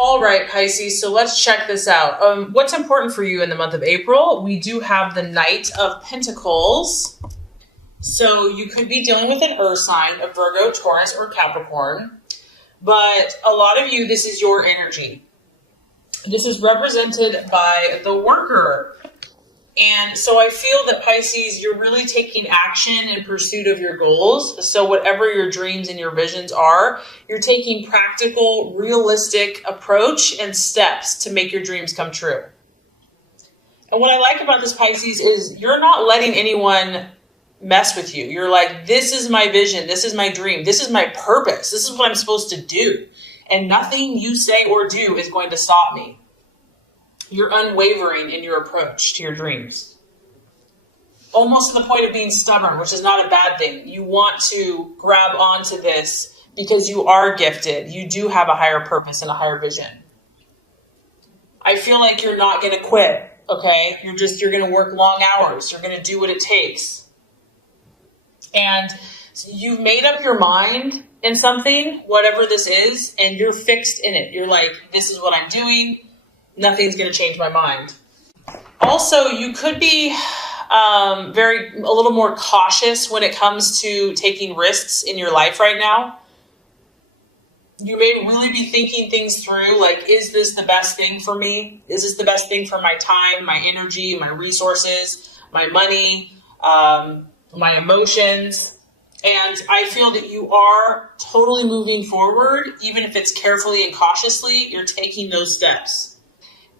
All right, Pisces, so let's check this out. What's important for you in the month of April? We do have the Knight of Pentacles. So you could be dealing with an earth sign, a Virgo, Taurus, or Capricorn. But a lot of you, this is your energy. This is represented by the worker. And so I feel that Pisces, you're really taking action in pursuit of your goals. So whatever your dreams and your visions are, you're taking practical, realistic approach and steps to make your dreams come true. And what I like about this, Pisces, is you're not letting anyone mess with you. You're like, this is my vision. This is my dream. This is my purpose. This is what I'm supposed to do. And nothing you say or do is going to stop me. You're unwavering in your approach to your dreams. Almost to the point of being stubborn, which is not a bad thing. You want to grab onto this because you are gifted. You do have a higher purpose and a higher vision. I feel like you're not going to quit, okay? You're going to work long hours. You're going to do what it takes. And you've made up your mind in something, whatever this is, and you're fixed in it. You're like, this is what I'm doing. Nothing's going to change my mind. Also, you could be a little more cautious when it comes to taking risks in your life right now. You may really be thinking things through, like, is this the best thing for me? Is this the best thing for my time, my energy, my resources, my money, my emotions? And I feel that you are totally moving forward, even if it's carefully and cautiously, you're taking those steps.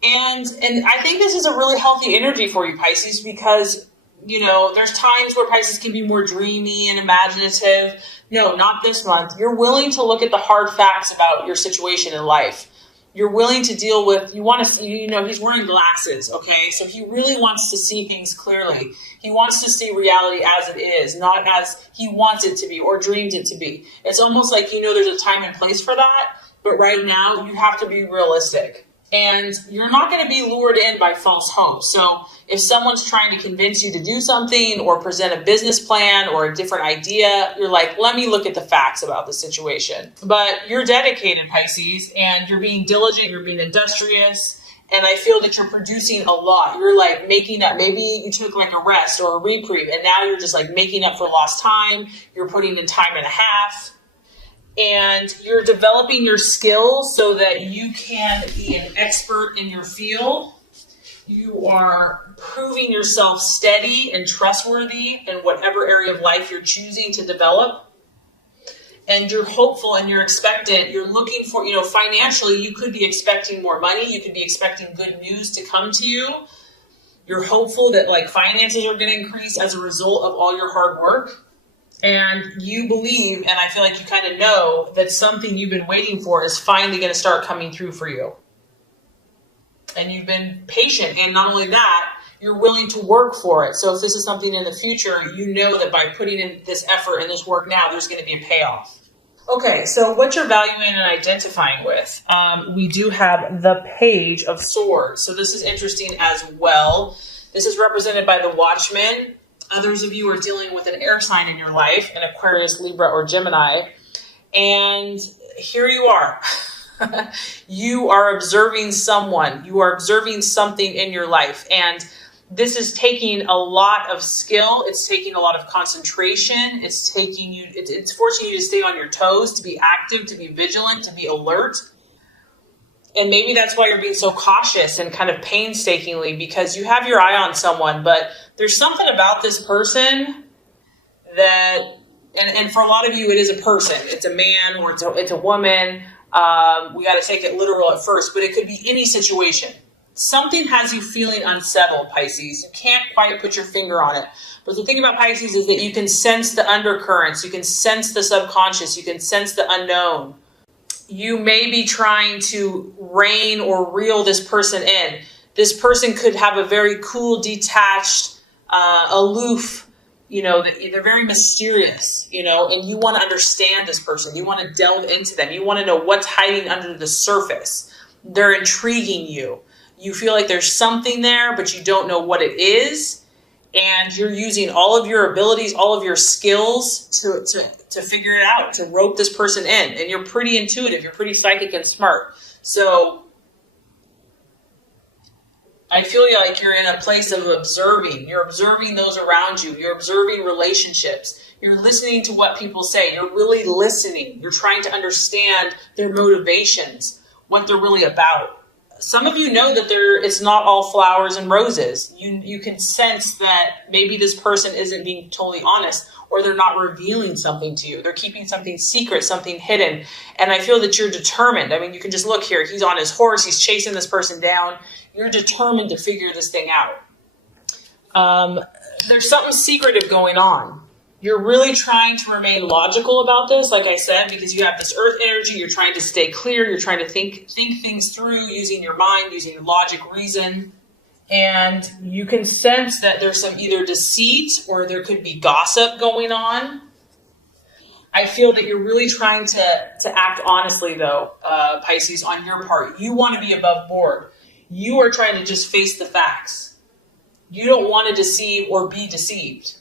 And I think this is a really healthy energy for you, Pisces, because, there's times where Pisces can be more dreamy and imaginative. No, not this month. You're willing to look at the hard facts about your situation in life. You're willing to deal with, he's wearing glasses, okay? So he really wants to see things clearly. He wants to see reality as it is, not as he wants it to be or dreams it to be. It's almost like, there's a time and place for that, but right now you have to be realistic. And you're not going to be lured in by false hope. So if someone's trying to convince you to do something or present a business plan or a different idea, you're like, let me look at the facts about the situation. But you're dedicated, Pisces, and you're being diligent, you're being industrious. And I feel that you're producing a lot. You're like making up, maybe you took like a rest or a reprieve, and now you're just like making up for lost time. You're putting in time and a half. And you're developing your skills so that you can be an expert in your field. You are proving yourself steady and trustworthy in whatever area of life you're choosing to develop. And you're hopeful and you're expectant. You're looking for, financially, you could be expecting more money. You could be expecting good news to come to you. You're hopeful that finances are going to increase as a result of all your hard work. And you believe, and I feel like you kind of know, that something you've been waiting for is finally going to start coming through for you. And you've been patient. And not only that, you're willing to work for it. So if this is something in the future, you know that by putting in this effort and this work now, there's going to be a payoff. Okay, so what you're valuing and identifying with. We do have the Page of Swords. So this is interesting as well. This is represented by the Watchman. Others of you are dealing with an air sign in your life, an Aquarius, Libra, or Gemini. And here you are. You are observing someone. You are observing something in your life. And this is taking a lot of skill. It's taking a lot of concentration. It's forcing you to stay on your toes, to be active, to be vigilant, to be alert. And maybe that's why you're being so cautious and kind of painstakingly, because you have your eye on someone, but there's something about this person that, and for a lot of you, it is a person. It's a man or it's a woman. We got to take it literal at first, but it could be any situation. Something has you feeling unsettled, Pisces. You can't quite put your finger on it. But the thing about Pisces is that you can sense the undercurrents. You can sense the subconscious. You can sense the unknown. You may be trying to rein or reel this person in. This person could have a very cool, detached, aloof, they're very mysterious, and you want to understand this person. You want to delve into them. You want to know what's hiding under the surface. They're intriguing you. You feel like there's something there, but you don't know what it is. And you're using all of your abilities, all of your skills to figure it out, to rope this person in. And you're pretty intuitive. You're pretty psychic and smart. So I feel like you're in a place of observing. You're observing those around you. You're observing relationships. You're listening to what people say. You're really listening. You're trying to understand their motivations, what they're really about. Some of you know that it's not all flowers and roses. You can sense that maybe this person isn't being totally honest, or they're not revealing something to you. They're keeping something secret, something hidden. And I feel that you're determined. I mean, you can just look here. He's on his horse. He's chasing this person down. You're determined to figure this thing out. There's something secretive going on. You're really trying to remain logical about this, like I said, because you have this earth energy. You're trying to stay clear. You're trying to think things through using your mind, using your logic, reason. And you can sense that there's some either deceit or there could be gossip going on. I feel that you're really trying to act honestly, though, Pisces, on your part. You want to be above board. You are trying to just face the facts. You don't want to deceive or be deceived.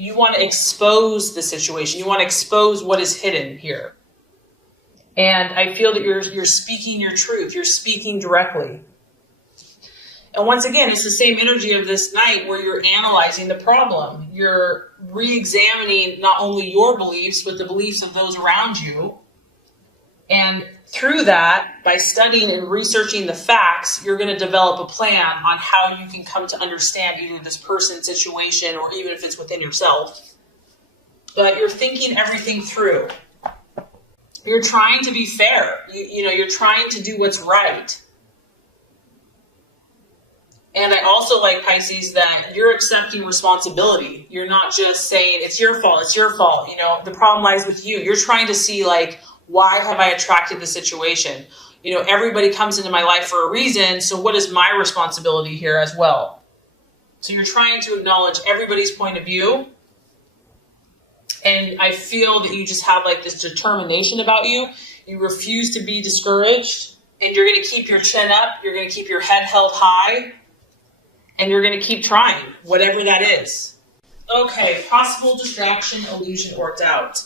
You want to expose the situation. You want to expose what is hidden here. And I feel that you're speaking your truth. You're speaking directly. And once again, it's the same energy of this night where you're analyzing the problem. You're re-examining not only your beliefs, but the beliefs of those around you. And through that, by studying and researching the facts, you're going to develop a plan on how you can come to understand either this person's situation or even if it's within yourself. But you're thinking everything through. You're trying to be fair. You're trying to do what's right. And I also like, Pisces, that you're accepting responsibility. You're not just saying, it's your fault, it's your fault. The problem lies with you. You're trying to see, why have I attracted the situation? Everybody comes into my life for a reason, so what is my responsibility here as well? So you're trying to acknowledge everybody's point of view. And I feel that you just have this determination about you. You refuse to be discouraged. And you're going to keep your chin up. You're going to keep your head held high. And you're going to keep trying, whatever that is. Okay, possible distraction, illusion, or doubt.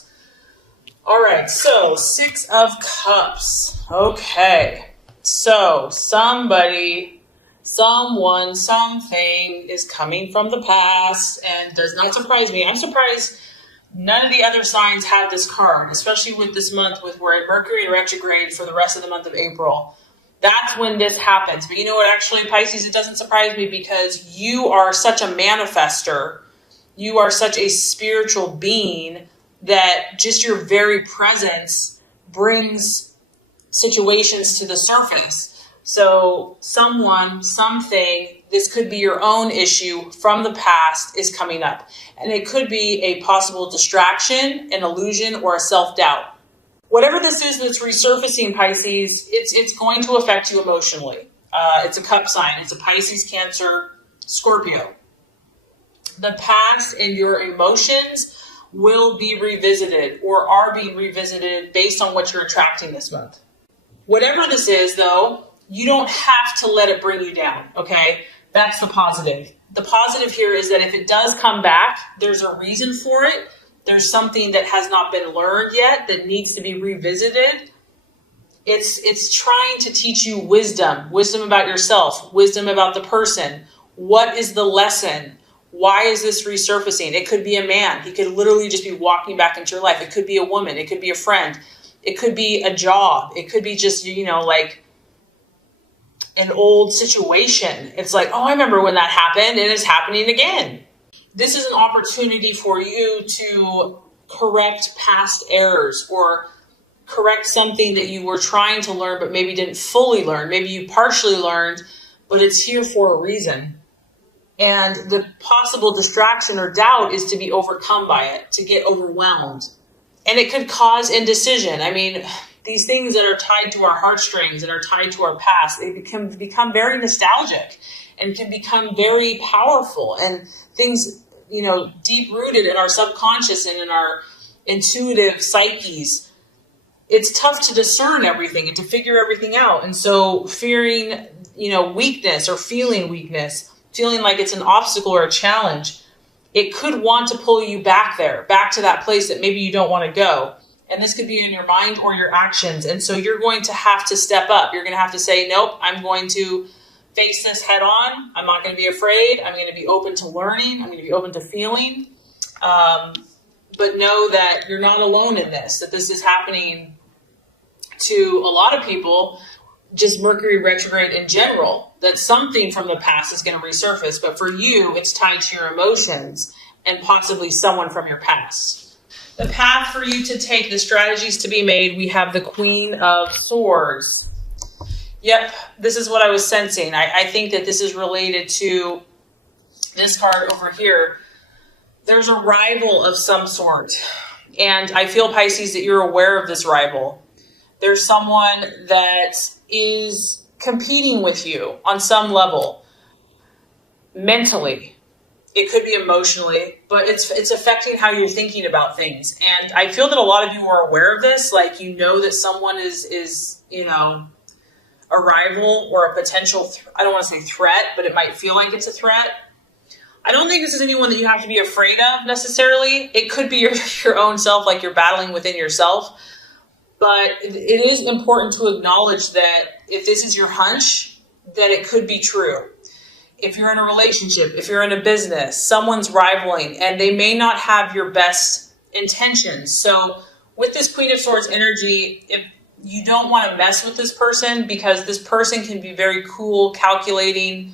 All right, so 6 of Cups. Okay, so somebody, someone, something is coming from the past and does not surprise me. I'm surprised none of the other signs have this card, especially with this month with we're at Mercury in retrograde for the rest of the month of April. That's when this happens. But you know what, actually, Pisces, it doesn't surprise me because you are such a manifester. You are such a spiritual being that just your very presence brings situations to the surface. So someone, something, this could be your own issue from the past is coming up. And it could be a possible distraction, an illusion, or a self-doubt. Whatever this is that's resurfacing, Pisces, it's going to affect you emotionally. It's a cup sign. It's a Pisces, Cancer, Scorpio. The past and your emotions will be revisited or are being revisited based on what you're attracting this month. Whatever this is, though, you don't have to let it bring you down, okay? That's the positive. The positive here is that if it does come back, there's a reason for it. There's something that has not been learned yet that needs to be revisited. It's trying to teach you wisdom about yourself, wisdom about the person. What is the lesson? Why is this resurfacing? It could be a man. He could literally just be walking back into your life. It could be a woman. It could be a friend. It could be a job. It could be just, an old situation. It's like, oh, I remember when that happened and it's happening again. This is an opportunity for you to correct past errors or correct something that you were trying to learn but maybe didn't fully learn. Maybe you partially learned, but it's here for a reason. And the possible distraction or doubt is to be overcome by it, to get overwhelmed. And it could cause indecision. I mean, these things that are tied to our heartstrings and are tied to our past, they become very nostalgic and can become very powerful. And things, deep-rooted in our subconscious and in our intuitive psyches, it's tough to discern everything and to figure everything out. And so fearing, weakness or feeling weakness, feeling like it's an obstacle or a challenge, it could want to pull you back there, back to that place that maybe you don't want to go. And this could be in your mind or your actions. And so you're going to have to step up. You're going to have to say, nope, I'm going to face this head on. I'm not going to be afraid. I'm going to be open to learning. I'm going to be open to feeling. But know that you're not alone in this, that this is happening to a lot of people, just Mercury retrograde in general, that something from the past is going to resurface. But for you, it's tied to your emotions and possibly someone from your past. The path for you to take, the strategies to be made, we have the Queen of Swords. Yep, this is what I was sensing. I think that this is related to this card over here. There's a rival of some sort. And I feel, Pisces, that you're aware of this rival. There's someone that is competing with you on some level. Mentally. It could be emotionally, but it's affecting how you're thinking about things. And I feel that a lot of you are aware of this. Like, you know that someone is a rival or a potential, I don't want to say threat, but it might feel like it's a threat. I don't think this is anyone that you have to be afraid of necessarily. It could be your own self, like you're battling within yourself. But it is important to acknowledge that if this is your hunch, that it could be true. If you're in a relationship, if you're in a business, someone's rivaling, and they may not have your best intentions. So with this Queen of Swords energy, if you don't want to mess with this person, because this person can be very cool, calculating,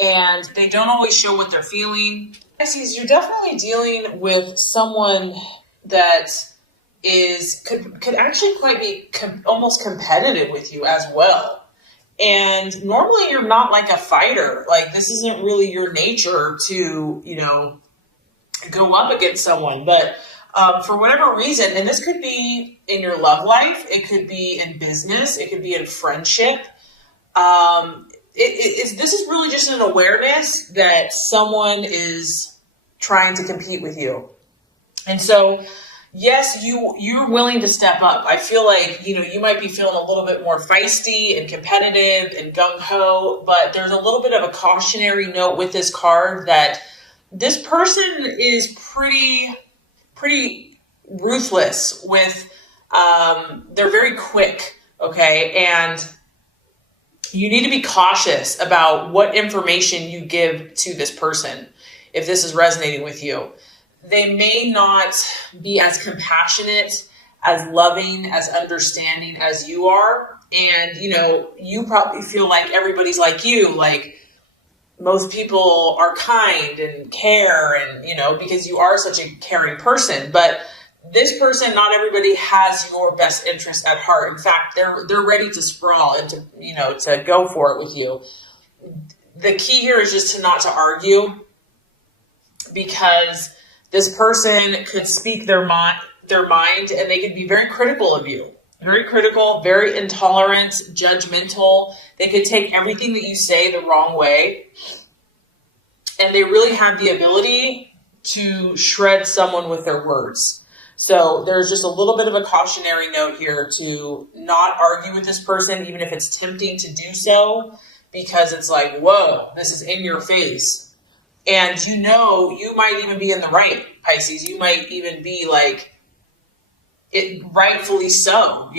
and they don't always show what they're feeling. Pisces, you're definitely dealing with someone that could actually quite be almost competitive with you as well. And normally you're not like a fighter. Like, this isn't really your nature to, go up against someone. But for whatever reason, and this could be in your love life, it could be in business, it could be in friendship. This is really just an awareness that someone is trying to compete with you. And so, yes, you're willing to step up. I feel like, you might be feeling a little bit more feisty and competitive and gung-ho, but there's a little bit of a cautionary note with this card that this person is pretty ruthless with, they're very quick, okay? And you need to be cautious about what information you give to this person if this is resonating with you. They may not be as compassionate, as loving, as understanding as you are. And, you probably feel like everybody's like you, like most people are kind and care and, because you are such a caring person. But this person, not everybody has your best interest at heart. In fact, they're ready to sprawl and to go for it with you. The key here is just not to argue, because this person could speak their mind, and they could be very critical of you. Very critical, very intolerant, judgmental. They could take everything that you say the wrong way. And they really have the ability to shred someone with their words. So there's just a little bit of a cautionary note here to not argue with this person, even if it's tempting to do so, because it's like, whoa, this is in your face. And you might even be in the right, Pisces. You might even be like, it rightfully so,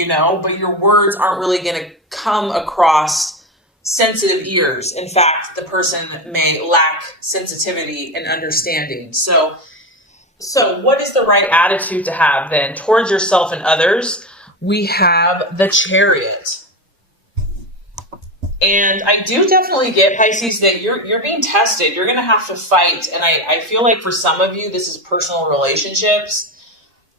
but your words aren't really going to come across sensitive ears. In fact, the person may lack sensitivity and understanding. So what is the right attitude to have then towards yourself and others? We have the Chariot. And I do definitely get, Pisces, that you're being tested. You're going to have to fight. And I feel like for some of you, this is personal relationships.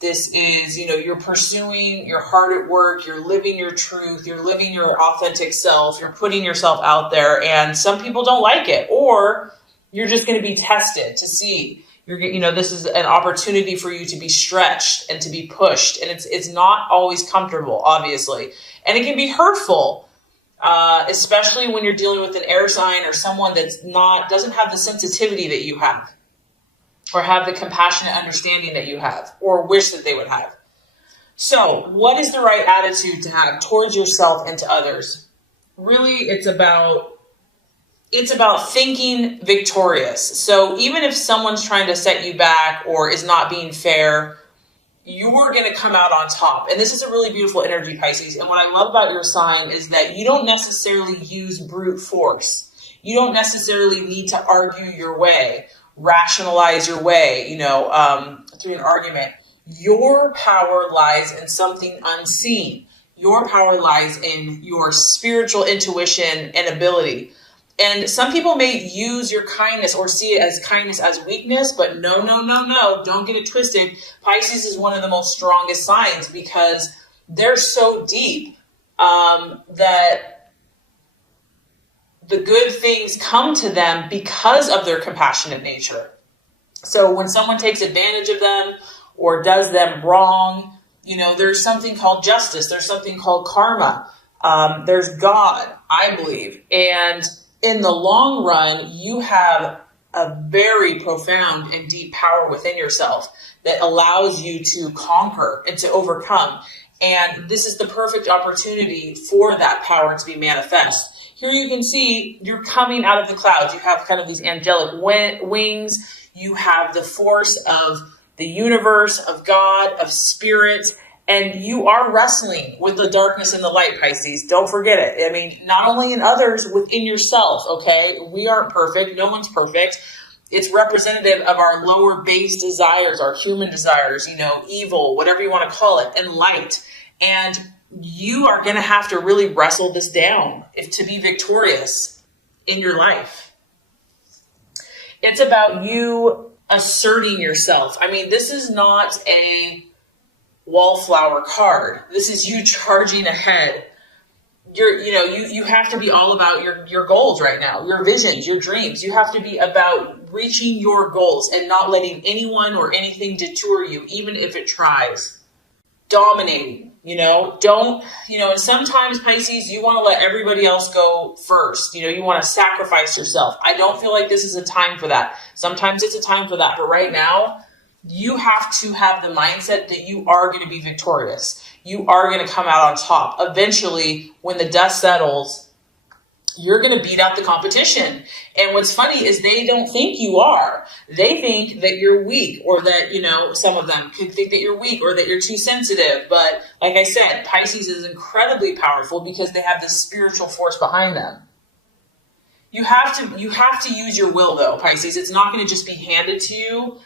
This is, you're pursuing your heart at work. You're living your truth. You're living your authentic self. You're putting yourself out there. And some people don't like it. Or you're just going to be tested to see. This is an opportunity for you to be stretched and to be pushed. And it's not always comfortable, obviously. And it can be hurtful, especially when you're dealing with an air sign or someone doesn't have the sensitivity that you have, or have the compassionate understanding that you have, or wish that they would have. So what is the right attitude to have towards yourself and to others? Really, it's about thinking victorious. So even if someone's trying to set you back or is not being fair, you're going to come out on top. And this is a really beautiful energy, Pisces. And what I love about your sign is that you don't necessarily use brute force. You don't necessarily need to argue your way, rationalize your way, through an argument. Your power lies in something unseen. Your power lies in your spiritual intuition and ability. And some people may use your kindness or see it as kindness as weakness, but no. Don't get it twisted. Pisces is one of the most strongest signs because they're so deep that the good things come to them because of their compassionate nature. So when someone takes advantage of them or does them wrong, there's something called justice. There's something called karma. There's God, I believe. And in the long run, you have a very profound and deep power within yourself that allows you to conquer and to overcome. And this is the perfect opportunity for that power to be manifest. Here you can see you're coming out of the clouds. You have kind of these angelic wings. You have the force of the universe, of God, of spirit. And you are wrestling with the darkness and the light, Pisces. Don't forget it. I mean, not only in others, within yourself, okay? We aren't perfect. No one's perfect. It's representative of our lower base desires, our human desires, evil, whatever you want to call it, and light. And you are going to have to really wrestle this down to be victorious in your life. It's about you asserting yourself. I mean, this is not a wallflower card. This is you charging ahead. You have to be all about your goals right now, your visions, your dreams. You have to be about reaching your goals and not letting anyone or anything detour you, even if it tries. Dominating, and sometimes, Pisces, you want to let everybody else go first. You want to sacrifice yourself. I don't feel like this is a time for that. Sometimes it's a time for that, but right now, you have to have the mindset that you are going to be victorious. You are going to come out on top. Eventually, when the dust settles, you're going to beat out the competition. And what's funny is they don't think you are. They think that you're weak, or that, some of them could think that you're weak or that you're too sensitive. But like I said, Pisces is incredibly powerful because they have this spiritual force behind them. You have to use your will, though, Pisces. It's not going to just be handed to you.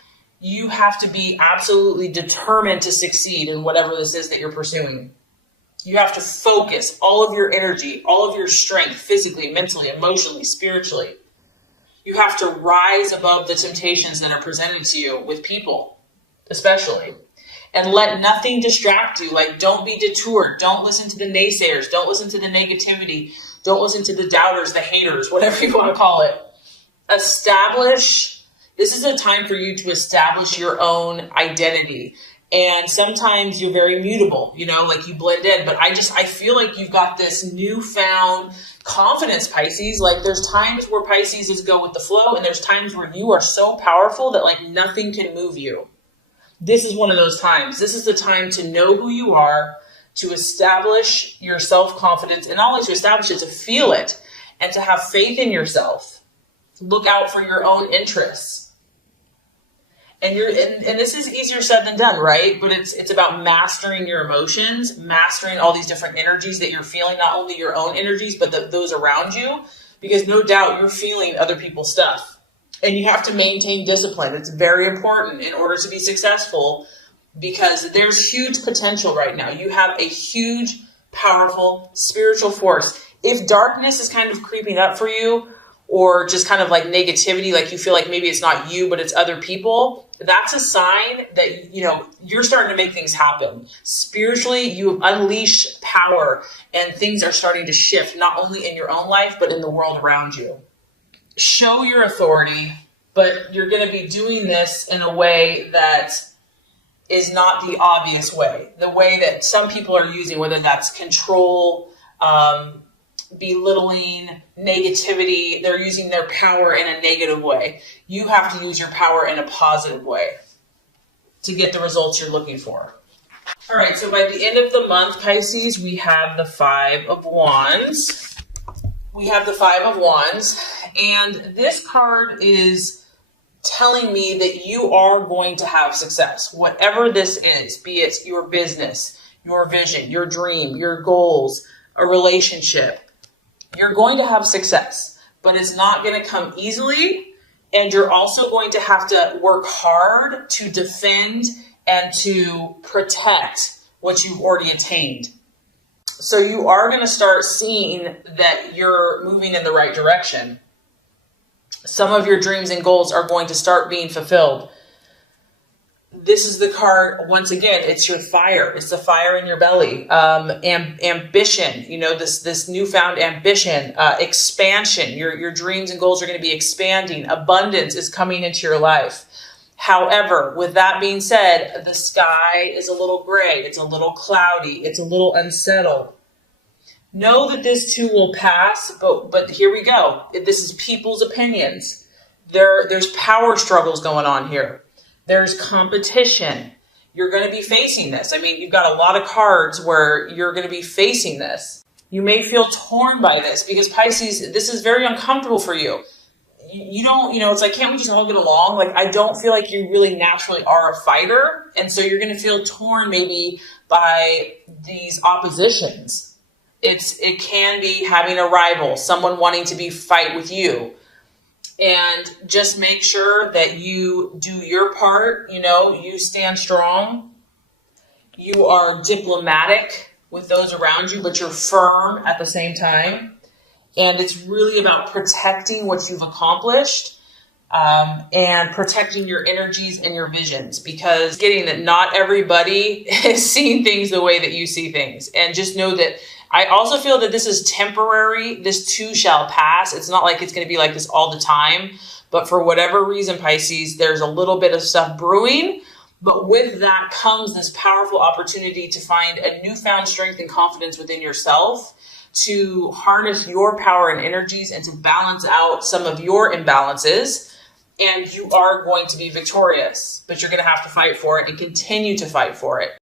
You have to be absolutely determined to succeed in whatever this is that you're pursuing. You have to focus all of your energy, all of your strength, physically, mentally, emotionally, spiritually. You have to rise above the temptations that are presented to you with people, especially. And let nothing distract you. Like, don't be detoured. Don't listen to the naysayers. Don't listen to the negativity. Don't listen to the doubters, the haters, whatever you want to call it. This is a time for you to establish your own identity. And sometimes you're very mutable, like you blend in. But I feel like you've got this newfound confidence, Pisces. Like, there's times where Pisces is go with the flow, and there's times where you are so powerful that like nothing can move you. This is one of those times. This is the time to know who you are, to establish your self-confidence, and not only to establish it, to feel it, and to have faith in yourself. Look out for your own interests. And this is easier said than done, right? But it's about mastering your emotions, mastering all these different energies that you're feeling, not only your own energies, but those around you, because no doubt you're feeling other people's stuff. And you have to maintain discipline. It's very important in order to be successful, because there's huge potential right now. You have a huge, powerful spiritual force. If darkness is kind of creeping up for you, or just kind of like negativity, like you feel like maybe it's not you, but it's other people, that's a sign that, you're starting to make things happen. Spiritually, you have unleashed power, and things are starting to shift, not only in your own life, but in the world around you. Show your authority, but you're going to be doing this in a way that is not the obvious way, the way that some people are using, whether that's control, belittling, negativity. They're using their power in a negative way. You have to use your power in a positive way to get the results you're looking for. All right, so by the end of the month, Pisces, we have the Five of Wands. And this card is telling me that you are going to have success. Whatever this is, be it your business, your vision, your dream, your goals, a relationship, you're going to have success, but it's not going to come easily. And you're also going to have to work hard to defend and to protect what you've already attained. So you are going to start seeing that you're moving in the right direction. Some of your dreams and goals are going to start being fulfilled. This is the card, once again, it's your fire. It's the fire in your belly. Ambition, this newfound ambition, expansion. Your dreams and goals are going to be expanding. Abundance is coming into your life. However, with that being said, the sky is a little gray. It's a little cloudy. It's a little unsettled. Know that this too will pass, but here we go. This is people's opinions. There's power struggles going on here. There's competition. You're going to be facing this. I mean, you've got a lot of cards where you're going to be facing this. You may feel torn by this because Pisces, this is very uncomfortable for you. You don't, it's like, can't we just all get along? Like, I don't feel like you really naturally are a fighter. And so you're going to feel torn maybe by these oppositions. It can be having a rival, someone wanting to fight with you. And just make sure that you do your part. You stand strong. You are diplomatic with those around you, but you're firm at the same time. And it's really about protecting what you've accomplished and protecting your energies and your visions, because getting that not everybody is seeing things the way that you see things. And just know that I also feel that this is temporary. This too shall pass. It's not like it's going to be like this all the time. But for whatever reason, Pisces, there's a little bit of stuff brewing. But with that comes this powerful opportunity to find a newfound strength and confidence within yourself, to harness your power and energies and to balance out some of your imbalances. And you are going to be victorious, but you're going to have to fight for it and continue to fight for it.